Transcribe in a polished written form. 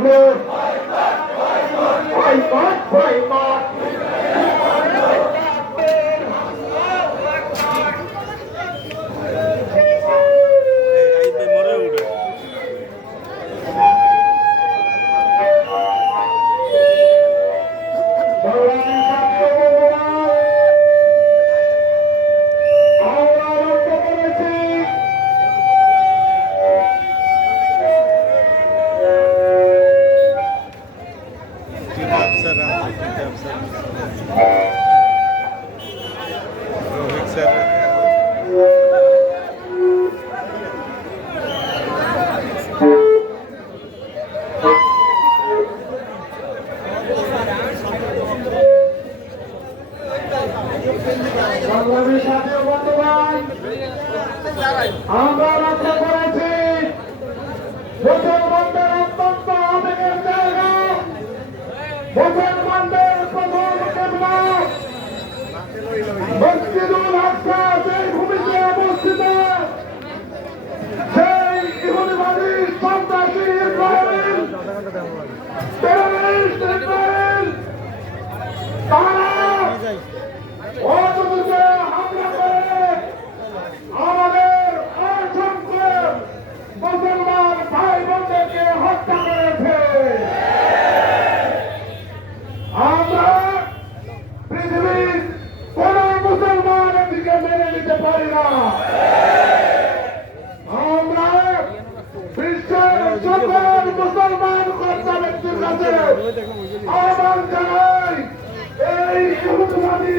Lord. Pray God, pray God. Bangladesh জাতীয় বর্তমান আমরা লক্ষ্য করেছি মুসলমানদের অত্যন্ত আবেগের জায়গা, মুসলমানদের প্রথম কেবলা মসজিদুল আকসা যেই ভূমিতে অবস্থিত, সেই ইহুদিবাদী সন্ত্রাসী ইসরায়েল টেররিস্ট ইসরায়েল তারা অযথা হামলা করে আমাদের অসংখ্য মুসলমান ভাই বোনদেরকে হত্যা করেছে। আমরা পৃথিবীর কোন মুসলমানের দিকে মেনে নিতে পারি না। আমরা বিশ্বের সকল মুসলমান কর্তা ব্যক্তির কাছে আহ্বান জানাই, এই ইহুদিবাদী